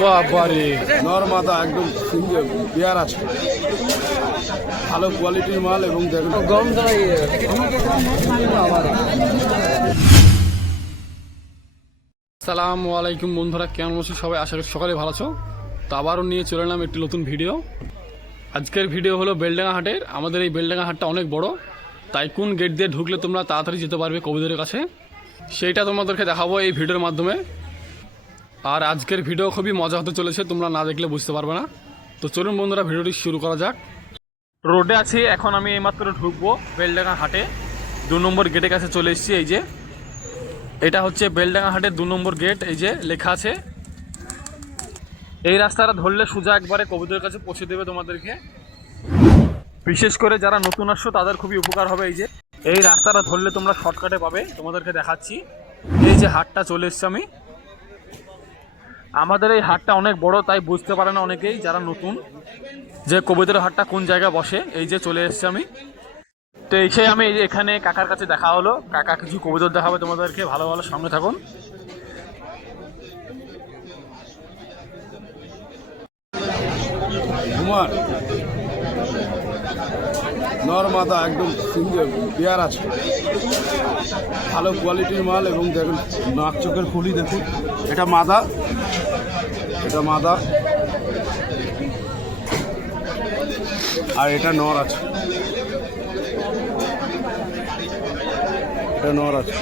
বাবারে নর মাথা একদম সিঙ্গেল পেয়ার আছে, ভালো কোয়ালিটির মাল এবং দেখুন গরম জ্বালাই। আসসালামু আলাইকুম বন্ধুরা, কেমন আছো সবাই? আশা করি সকালে ভালো আছো। তো আবারও নিয়ে চলে এলাম একটি নতুন ভিডিও। আজকের ভিডিও হলো বেলডাঙ্গা হাটের। আমাদের এই বেলডাঙ্গা হাটটা অনেক বড়, তাই কোন গেট দিয়ে ঢুকলে তোমরা তাড়াতাড়ি যেতে পারবে কবিদের কাছে, সেইটা তোমাদেরকে দেখাবো এই ভিডিওর মাধ্যমে। আর আজকের ভিডিও খুবই মজা হতে চলেছে, তোমরা না দেখলে বুঝতে পারবে না। তো চলুন বন্ধুরা, ভিডিওটি শুরু করা যাক। রোডে আছি এখন, আমি এইমাত্র ঢুকবো বেলডাঙ্গা হাটে। 2 নম্বর গেটের কাছে চলে এসেছি। এই যে এটা হচ্ছে বেলডাঙ্গা হাটের 2 নম্বর গেট, এই যে লেখা আছে। এই রাস্তাটা ধরলে সোজা একবারে কবিদের কাছে পৌঁছে দেবে তোমাদেরকে। বিশেষ করে যারা নতুন আসছো তাদের খুবই উপকার হবে। এই যে এই রাস্তাটা ধরলে তোমরা শর্টকাটে পাবে, তোমাদেরকে দেখাচ্ছি। এই যে হাটটা চলে এসছি আমি। আমাদের এই হাটটা অনেক বড়, তাই বুঝতে পারে না অনেকেই যারা নতুন যে কবিদের হাটটা কোন জায়গায় বসে। এই যে চলে এসছি আমি। তো এসে আমি এখানে কাকার কাছে দেখা হলো, কাকা কিছু কবিতর দেখাবে তোমাদেরকে। ভালো ভালো সামনে থাকুন। কুমার নর মাথা একদম সিঙ্গেল পেয়ার আছে, ভালো কোয়ালিটির মাল এবং দেখুন নাক চোখের খুলি দেখুন। এটা মাদা, এটা মাদা, আর এটা নর আছে, এটা নর আছে,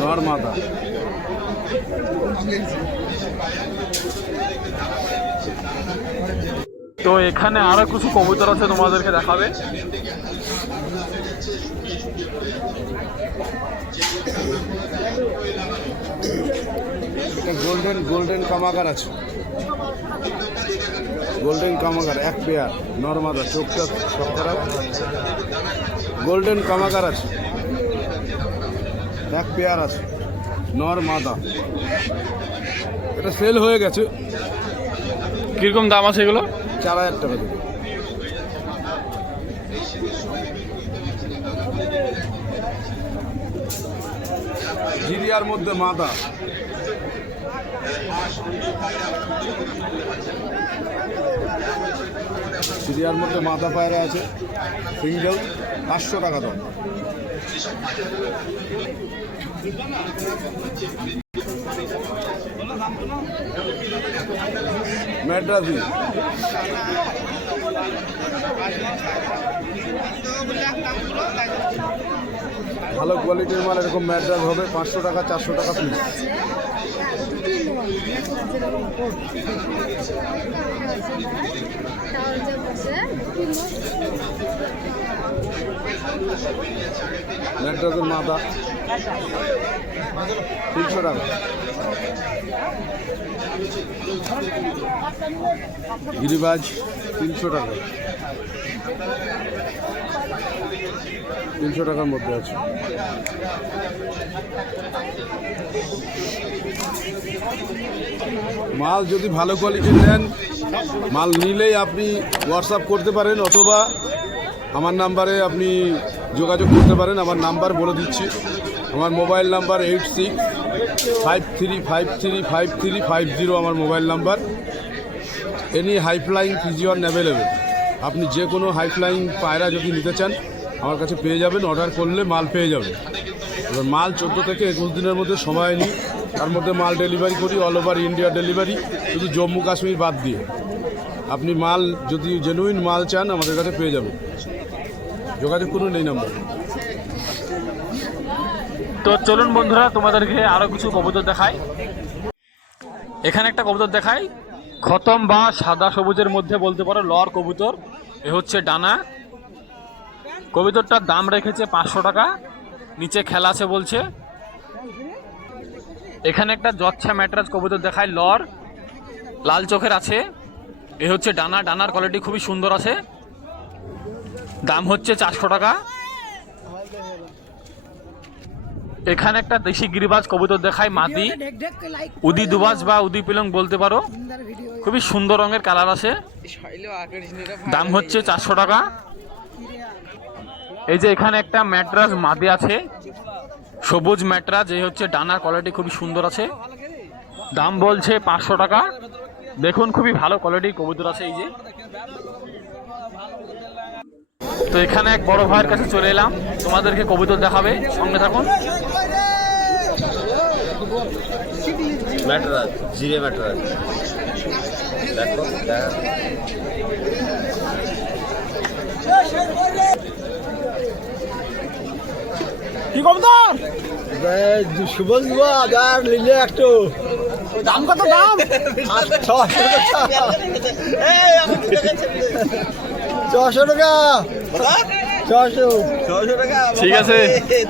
নর মাদা। তো এখানে আরো কিছু কবুতর আছে, তোমাদেরকে দেখাবে। এটা গোল্ডেন কামাগার আছে, গোল্ডেন কামাগার এক পেয়ার, নর মাদা, চোখটা সব খারাপ। গোল্ডেন কামাগার আছে, এক পেয়ার আছে, নর মাদা। এটা সেল হয়ে গেছে। কিরকম দাম আছে এগুলো? 4000 টাকা দেবে। জিরিয়ার মধ্যে মাদা, সিরিয়ার মধ্যে মাথা পায়রা আছে, সিঙ্গেল 500 টাকা দাম। ম্যাড্রাসি ভালো কোয়ালিটির মাল, এরকম ম্যাড্রাস হবে 500 টাকা 400 টাকা পিস। ম্যাড্রাসের মাথা 300 টাকা। গিরিবাজ 300 টাকা, 300 টাকার মধ্যে আছে। মাল যদি ভালো কোয়ালিটির নেন, মাল নিলেই আপনি হোয়াটসঅ্যাপ করতে পারেন, অথবা আমার নাম্বারে আপনি যোগাযোগ করতে পারেন। আমার নাম্বার বলে দিচ্ছি, আমার মোবাইল নাম্বার 8653535350 আমার mobile number. Any high flying pigeon available. আপনি যে কোনো হাইফ্লাইং পায়রা যদি নিতে চান আমার কাছে পেয়ে যাবেন, অর্ডার করলে মাল পেয়ে যাবেন। এবার মাল 14 থেকে 21 দিনের মধ্যে সময় নিই, তার মধ্যে মাল ডেলিভারি করি, অল ওভার ইন্ডিয়া ডেলিভারি, শুধু জম্মু কাশ্মীর বাদ দিয়ে। আপনি মাল যদি জেনুইন মাল চান আমাদের কাছে পেয়ে যাবেন, যোগাযোগ করুন এই নাম্বার। তো চলুন বন্ধুরা, তোমাদেরকে আরো কিছু কবুতর দেখাই। এখানে একটা কবুতর দেখাই, খতম বা সাদা সবুজের মধ্যে বলতে পারো লর কবুতর। এ হচ্ছে ডানা। কবুতরটার দাম রেখেছে 500 টাকা, নিচে খেলা আছে বলছে। এখানে একটা জচ্ছা ম্যাট্রাস কবুতর দেখাই, লর, লাল চোখের আছে। এ হচ্ছে ডানা, ডানার কোয়ালিটি খুবই সুন্দর আছে, দাম হচ্ছে 400 টাকা। এখানে একটা দেশি গিরিবাজ কবুতর দেখায়, মাদি, উদি দুবাজ বা উদি পিলং বলতে পারো। খুবই সুন্দর রঙের কালার আছে, দাম হচ্ছে 400 টাকা। এই যে এখানে একটা ম্যাট্রাস মাদি আছে, সবুজ ম্যাট্রাস। এই হচ্ছে ডানার কোয়ালিটি খুবই সুন্দর আছে, দাম বলছে 500 টাকা। দেখুন খুবই ভালো কোয়ালিটির কবুতর আছে এই যে। তো এখানে এক বড় ভাইয়ের কাছে চলে এলাম, তোমাদেরকে কবুতর দেখাবে, সঙ্গে থাকুন। ম্যাটরাজ, জিরে ম্যাটরাজ দেখো। কি কবুতর? সুবল নিলে একটু দাম কত? দাম 600 টাকা। 600 টাকা। ঠিক আছে,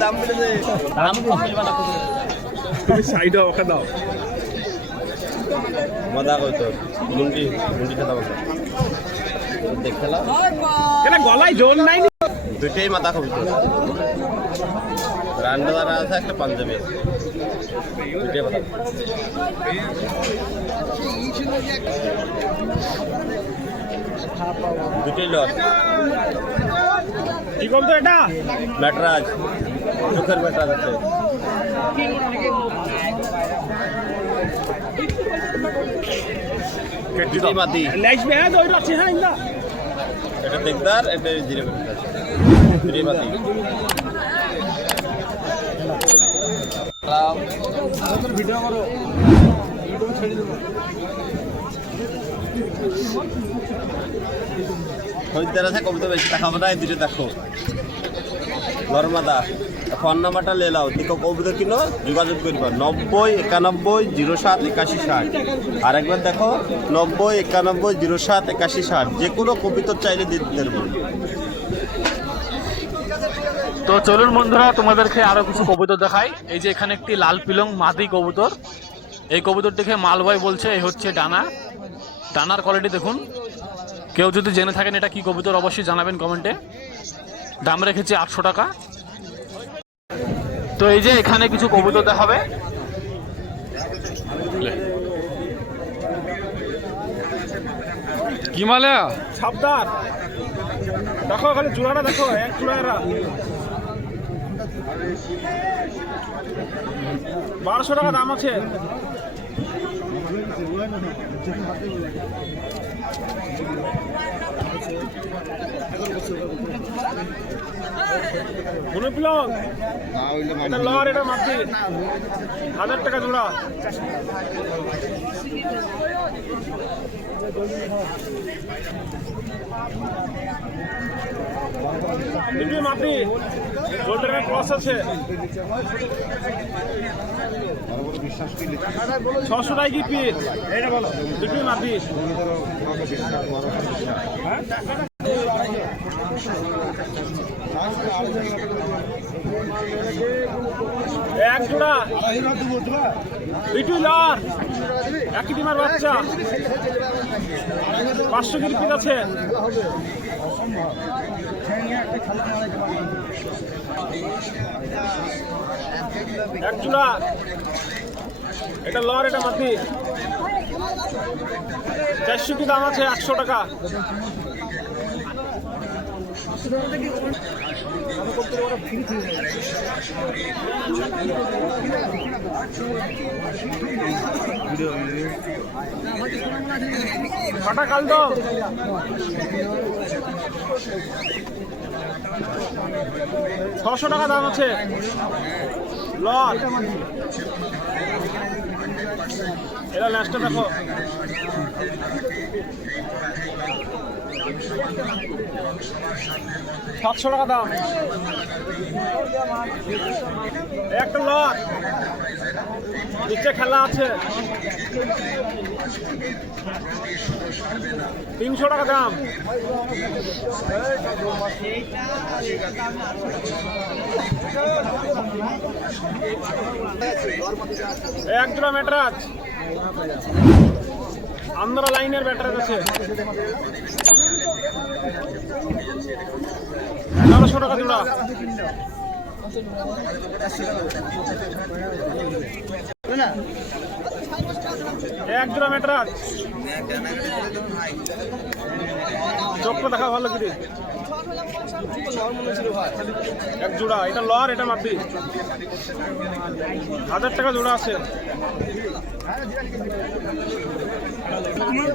দাম বলেছে। তুমি সাইড ওকে দাও। মজা করতো মুন্ডি খেতে বলতো দেখলাম কেন গলায় জোর নাই? দুইটাই মাথা কবিত রান্না দানা আছে, একটা পাঞ্জাবি আছে, দুইটাই মাথা। দুইটাই লট। কি কবুতর এটা? ম্যাটরাজ, চোখের ম্যাটরাজ আছে। দুইটাই মাটি। লেজ মে হ্যাঁ ওইটা আছে। হ্যাঁ ইন্দা এটা দেখদার, এটা জিরে ম্যাটরাজ, দুইটাই মাটি। ভিডিও করো, ইউটিউবে ছেড়ে দেবো। খরিদ্দার আছে, কবিতা বেশি টাকা পাঠায়, দুটো দেখো নর্মাদা। ফোন নাম্বারটা লে লাও, দেখো কবিতা কিনো, যোগাযোগ করবা 90 91 07 81 60। আর একবার দেখো 90 91 07 81 60। যে কোনো কবিতা চাইলে দিতে পারবো। তো চলুন বন্ধুরা, তোমাদেরকে আরো কিছু কবুতর দেখাই। এই যে এখানে একটি লাল পিলং মাদি কবুতর। এই কবুতরটিকে মালবাই বলছে। এই হচ্ছে ডানা, ডানার কোয়ালিটি দেখুন। কেউ যদি জেনে থাকেন এটা কি কবুতর অবশ্যই জানাবেন কমেন্টে। দাম রেখেছি 800 টাকা। তো এই যে এখানে কিছু কবুতর দেখাবে। কি মালে ছাপদার দেখো, খালি চূড়াটা দেখো, এক চূড়ারা 1200 টাকা দাম আছে। এটা লর, এটা মাটি 1000 টাকা জোড়া। মাটি গোল্ডেন ক্রস আছে 600 টাকা কি পিস। দুটি মাটি এক জোড়া, দুইটি লর, একই ডিমার বাচ্চা, 500 কেজি পিস আছে। এক জোড়া, এটা লর, এটা মাটি, 400 কি দাম আছে, 100 টাকা। কটা কাল তো 600 টাকা দাম আছে লট। এটা লাস্টে দেখো, $700 টাকা দাম। একটা লট, নিচে খেলা আছে, 300 টাকা দাম। এক জোড়া ম্যাটরাজ, আন্ধ্রা লাইনের ম্যাটরাজ আছে, 1100 টাকা জোড়া। এক জোড়া ম্যাটরাজ, চোখটা দেখা ভালো করে। এক জোড়া, এটা লর, এটা মাপি 1000 টাকা জোড়া আছে।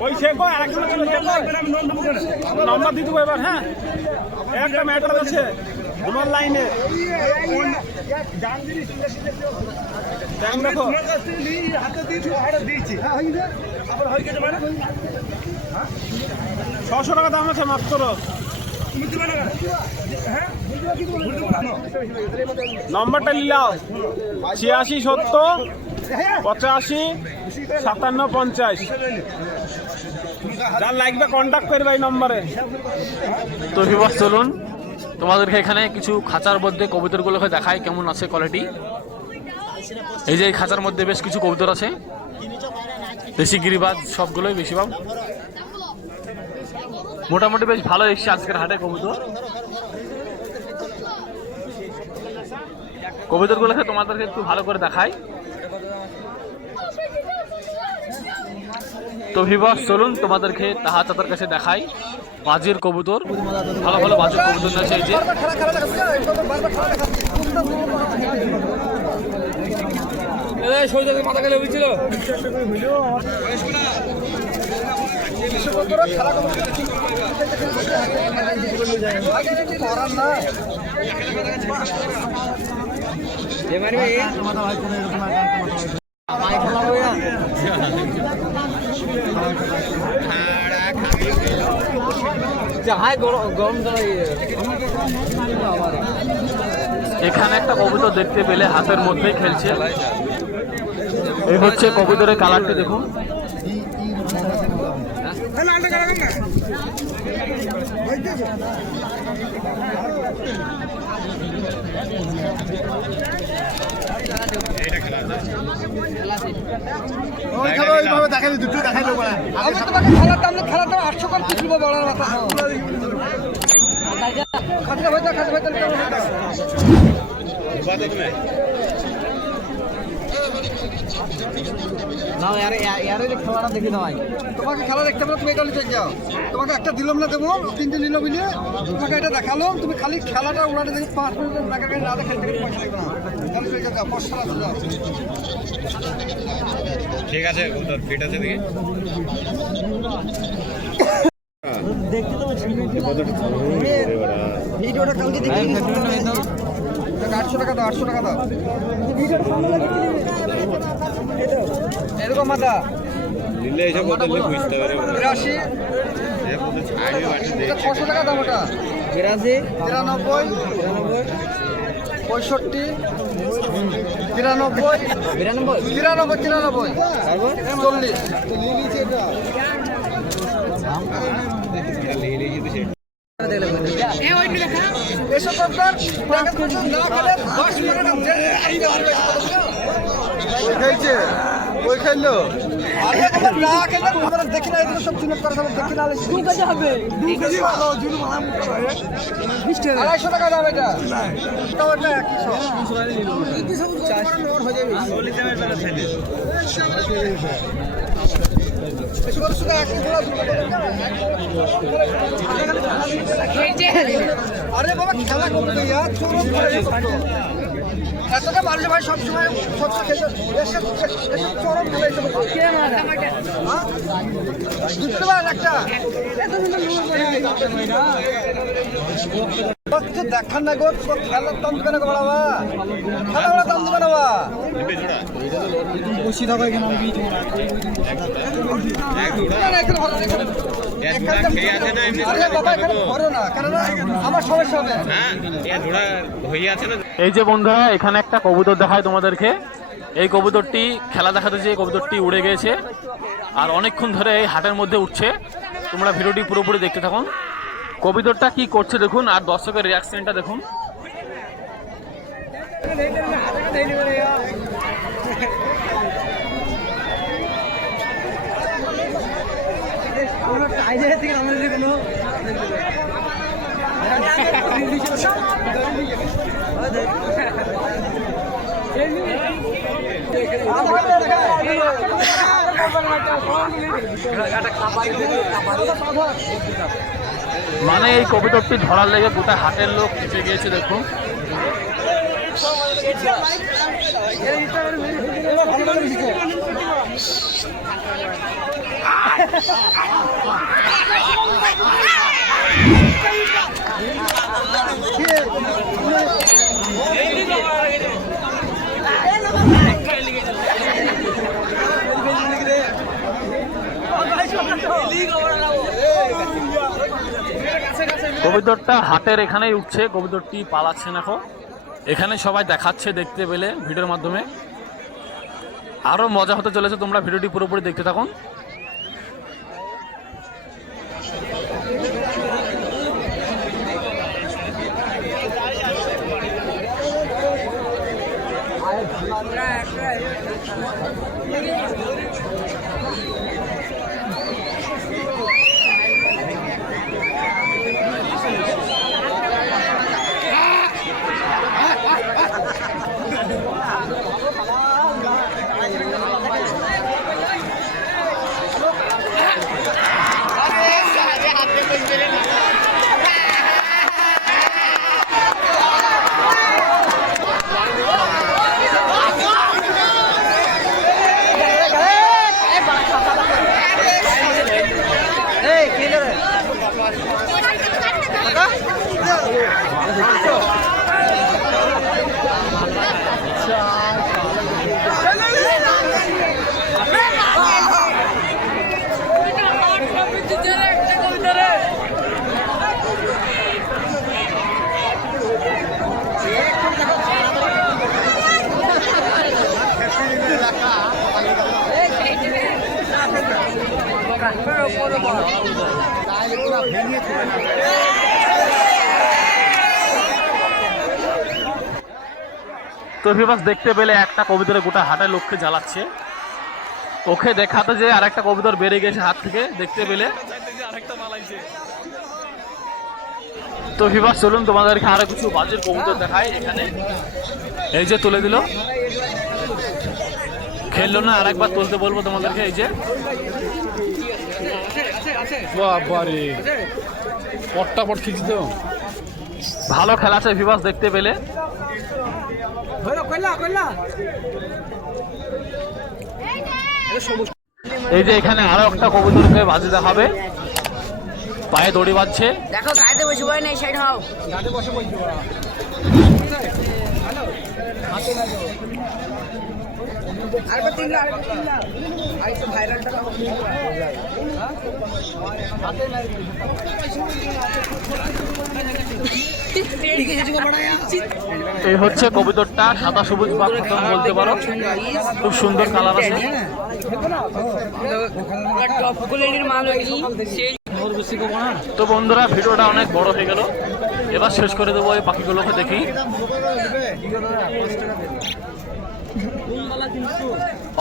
ওই সে কয় আরেকজন নাম্বার দিয়ে দেবো এবার। হ্যাঁ, একটা ম্যাটার আছে তোমার লাইনে। দেখো 600 টাকা দাম আছে মাত্র। নম্বরটা নিলাও 86 70 85 57 50। যার লাগবে কন্ট্যাক্ট করবে এই নম্বরে। তো ভিউয়ার্স চলুন তোমাদেরকে এখানে কিছু খাঁচার মধ্যে কবুতরগুলোকে দেখাই কেমন আছে কোয়ালিটি। এই যে এই খাঁচার মধ্যে বেশ কিছু কবুতর আছে, দেশি গিরিবাজ সবগুলোই বেশিরভাগ। মোটামুটি বেশ ভালো এসছে আজকের হাটে কবুতর। কবুতরগুলোকে তোমাদেরকে একটু ভালো করে দেখাই। তো ভিউয়ার্স চলুন তোমাদেরকে তাহা চাচার কাছে দেখাই বাজির কবুতর। ভালো ভালো বাজির কবুতর আছে। এই যে মাথা গেলে বুঝছিল এখানে একটা কবুতর দেখতে পেলে হাতের মধ্যেই খেলছে। এই হচ্ছে কবুতরের কালারটা দেখুন। খেলাটা 800 করে কিছু বলার কথা খেলাটা দেখি না ভাই। তোমাকে খেলা দেখতে পারো, তুমি এটা নিতে যাও। তোমাকে একটা দিলাম না, দেবো 3টে নিল মিলিয়ে তোমাকে এটা দেখালো। তুমি খালি খেলাটা উড়াতে দেখি 5 মিনিট টাকা না খেলতে পয়সা লাগবে না। তাহলে চলে যাও, 500 টাকা দাও। ঠিক আছে, ফিট আছে দেখি। ভিডিওটা কালকে দেখি 800 টাকা দাও, 800 টাকা দাও। এরকম মাথা 82 600 টাকা দাম। ওটা 83 93 65 93 93 এসব আপনার টাকা না খেলে 10 খাইছে ওই খাইলো। আরে না খেলে আমরা দেখি না, এগুলো সব চিহ্ন করে দেখি না। 2 কেজি হবে, 2 কেজি ভালো জুলু বানাম 250 টাকা দাম। এটা টমেটো 100 নোট হয়ে যাবে। আরে বাবা খেলা করবে এতটা মারলে ভাই সবসময় খেতে চরম খেলা একটা দেখান না গো, খেলার দাম দিবে না গো বাবা, খেলা দাম দিবে না বা বসি থাকো এখানে। আমার সমস্যা হবে। এই যে বন্ধুরা এখানে একটা কবুতর দেখায় তোমাদেরকে। এই কবুতরটি খেলা দেখাতে যে কবুতরটি উড়ে গেছে আর অনেকক্ষণ ধরে এই হাটের মধ্যে উঠছে। তোমরা ভিডিওটি পুরোপুরি দেখতে থাকুন। কবুতরটা কি করছে দেখুন আর দর্শকের রিয়াকশনটা দেখুন। মানে এই কবুতরটি ধরার লেগে গোটা হাটের লোক এসে গিয়েছে দেখুন। কবুতরটা হাটের এখানেই উঠছে, কবুতরটি পালাচ্ছে না এখন। এখানে সবাই দেখাচ্ছে দেখতে পেলে ভিডিওর মাধ্যমে। আরো মজা হতে চলেছে, তোমরা ভিডিওটি পুরোপুরি দেখতে থাকুন। তো ভিউয়ার্স দেখতে পেলে একটা কবুতরের গোটা হাটের লোককে জ্বালাচ্ছে, ওকে দেখাতে যে আরেকটা কবুতর বেড়ে গেছে হাত থেকে দেখতে পেলে। তো ভিউয়ার্স চলুন তোমাদেরকে আরো কিছু বাজের কবুতর দেখাই। এখানে এই যে তুলে দিল, খেললো না, আরেকবার তুলতে বলবো তোমাদেরকে। এই যে বাবারে পটটা পট খিচি তো ভালো খেলাছে ভিউয়ার্স দেখতে পেলে। এই যে এখানে আরো একটা কবুতরকে বাজি দেখাবে, পায়ে দড়ি বাজছে। দেখো গাড়িতে বসে বই নেই, সাইড হও। এই হচ্ছে কবুতরটা, সাদা সবুজ বা খতম বলতে পারো, খুব সুন্দর কালার আছে। টপ কোয়ালিটির মাল হয়েছি। তো বন্ধুরা ভিডিওটা অনেক বড় হয়ে গেল, এবার শেষ করে দেবো। এই পাখিগুলোকে দেখি,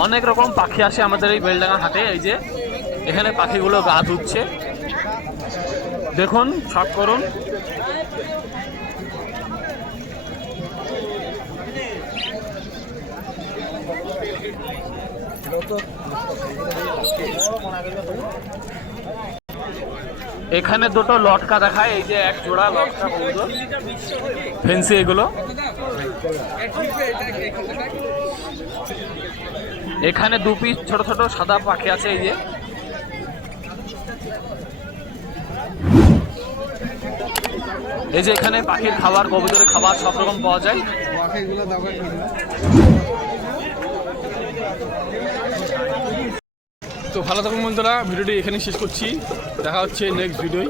অনেক রকম পাখি আসে আমাদের এই বেলডাঙ্গা হাটে। এই যে এখানে পাখিগুলো গা ধুচ্ছে, দেখুন শখ করুন। এখানে দুটো লটকা দেখায়, এই যে এক জোড়া লটকা কবুতর ফেন্সি এগুলো। এখানে দু পিস ছোট ছোট সাদা পাখি আছে। এই যে এখানে পাখির খাবার, কবুতরের খাবার সব রকম পাওয়া যায়। তো ভালো থাকুন বন্ধুরা, ভিডিওটি এখানে শেষ করছি, দেখা হচ্ছে নেক্সট ভিডিওয়।